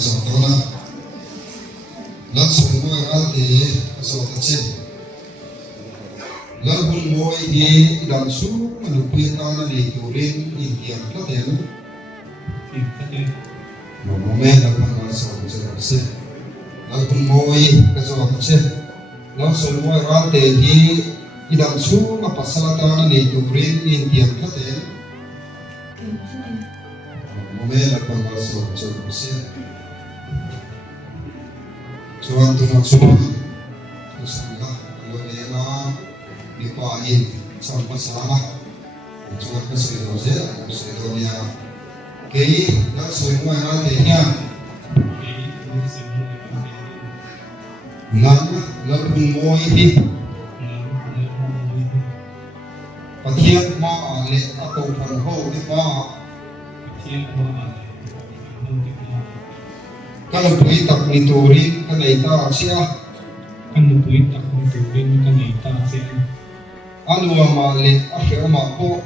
so tona lan so mo ra te so ta che lan bun mo hi dan su manu pi ta na le tu rin in tiang la te no mo me na ban ma so se lan bun mo hi ka so ta che lan so mo ra te hi idan su ma pasala ta na le tu rin in tiang la te Momento quando sono così, quando non sono così, allora mi poi sono passata, sono così così dove che non sono mai andati via, non muoio, perché ma le accompagnano di qua. Kalau tuit tak niturin kan ita sia anu amale ashe amapo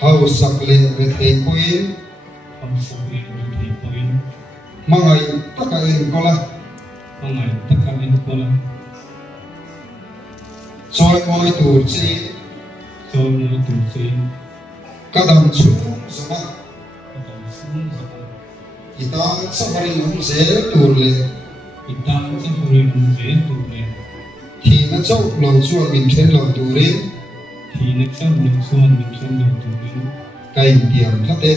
hau sakle rete koin mangai takain kola soy moi tur si kadang suku sama kita sehari nungse turle hina cau lau chuan min chen lau turin kai tiang kate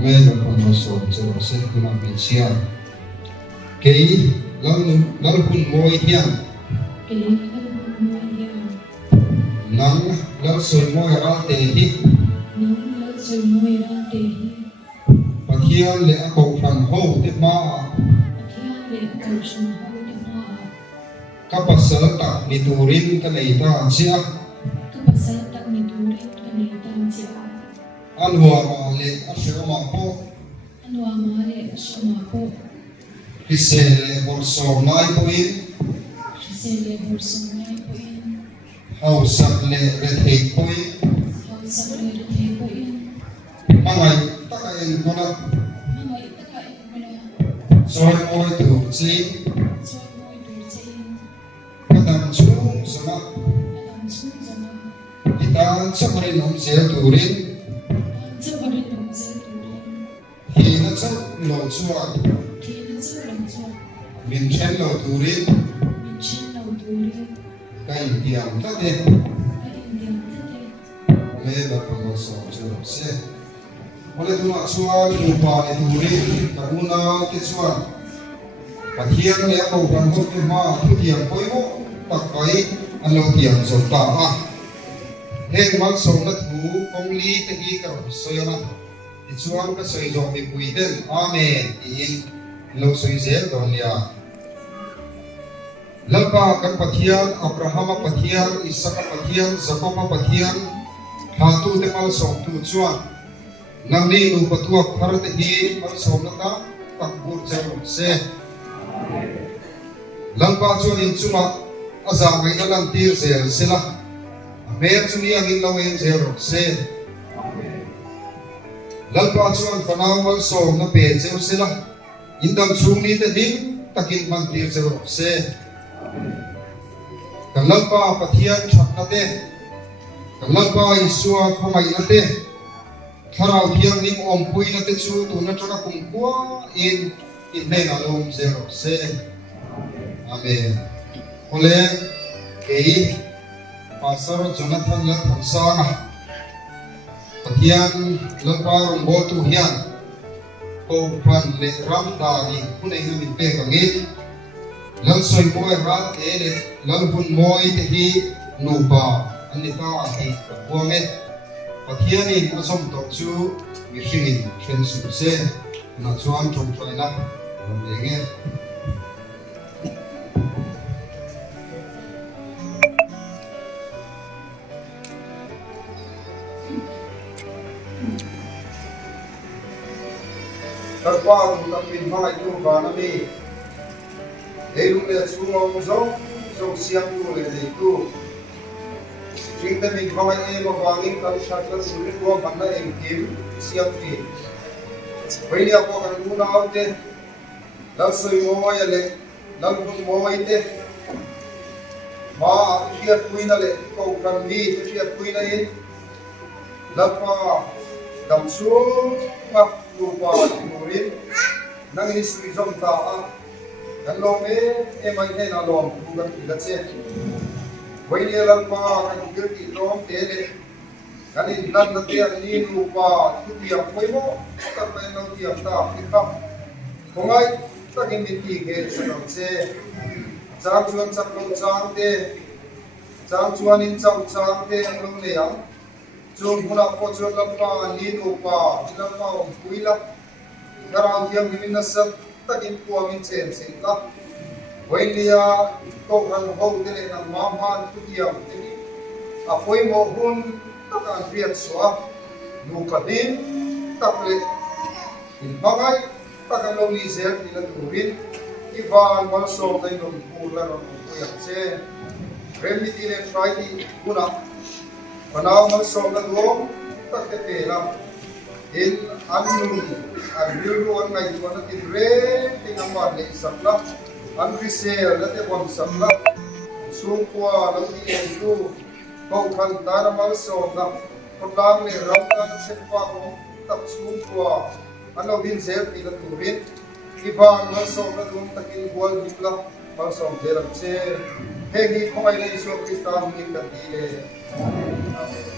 me lo kono so se kuna mesia kei lau kun moi hian nang lau soi moi ra te hi Pathian le akau phan ho te ma kapasal tak niturin ka leita sia anwa ma le asema po kisele borso nai poin hau sak le rethei poin mangai takain kola soy moi tu si kadang chung sama kita samari nom se turin hina chau lo chuan min chen lo turin kai diam ta de me la kono so se oleh tu nak sual lupa niturin karuna ke sual pathian le ko ban ko ke ma tu tiang koi mo pakai alo tiang sota a heng mak som na thu kong li te hi ka soyana ti chuan ka soi jong mi pui den amen in lo soi zel don ya lapa kan pathian abraham pathian isaka pathian jacob pathian hatu te mal som tu chuan Nangni nu patuak bharat hi mal somnata takbur jarum se langpa chuan in chuma aza mai alan tir zel sela mer chuni angin lawen jarum se langpa chuan fanaw mal som na pe jeu sela indam chungni te din takin man tir jarum se kalangpa pathian thakna te kalangpa isua khomai na te Tharau hiang nim om pui na te chu tu na chaka kum kwa in ne na lom zero se amen ole kei pastor Jonathan la thamsanga pathian lapa rombo tu hian ko phan le ram da ni kunai nu min pe ka ngi lan soi moi ra te le lan hun moi te hi nu ba ani ta hi ko me Pathian in asom tok chu mi hringin thlen su se na chuan thong thaina lenge Tarpang tampin mai tu ba na mi ei lu le chu ngom zo siam tu le dei tu Riêng tại mình không ai em mà vàng em cần sạch là sự liên quan bắn là em kiếm siêu kỳ vậy là có cái lúc nào thế là sôi môi là bún môi thế mà thiệt quy là lệ cầu cần đi thiệt quy là in là pa đầm xuống mà đủ pa đủ in năng đi suy trong ta anh lo em anh thấy nào lòng cũng gần là chết vậy là pa anh biết gì đó thế đấy anh đi lần đầu tiên đi đủ pa chút tiền mấy mốt các bên đâu tiền ta thì không ai ta cái mình đi cái sự đầu xe trang chuan sắc lâu trang thế trang chuan in trang trang thế anh lâu này á chung huna po chuan lâm pa ni đủ pa lâm pa ông quý lắm cái nào thiam mình nó sắp ta cái qua mình chen xin ta vậy là câu hàng hậu thế này là mam han chút tiền thế đi à phơi mồ hun ta càng việt xóa đủ cả đêm tập lệ in bagai ta càng lâu đi xe thì là đủ rin Ivan also tay nung pula ng kuya kasi remedy le Friday una panao also na doon taketela in anung abiru ang ngay doon natin tinamad le isakla ang resale natin wang sakla sukwa ng tiendo kau kanta na also na paglang le ramdan sa pako tap sukwa ano din sir pinaturin Ivan also na doon takin buwan bigla also ang jerap sir hegi kung ay na iso Krista ang ikatile Amen.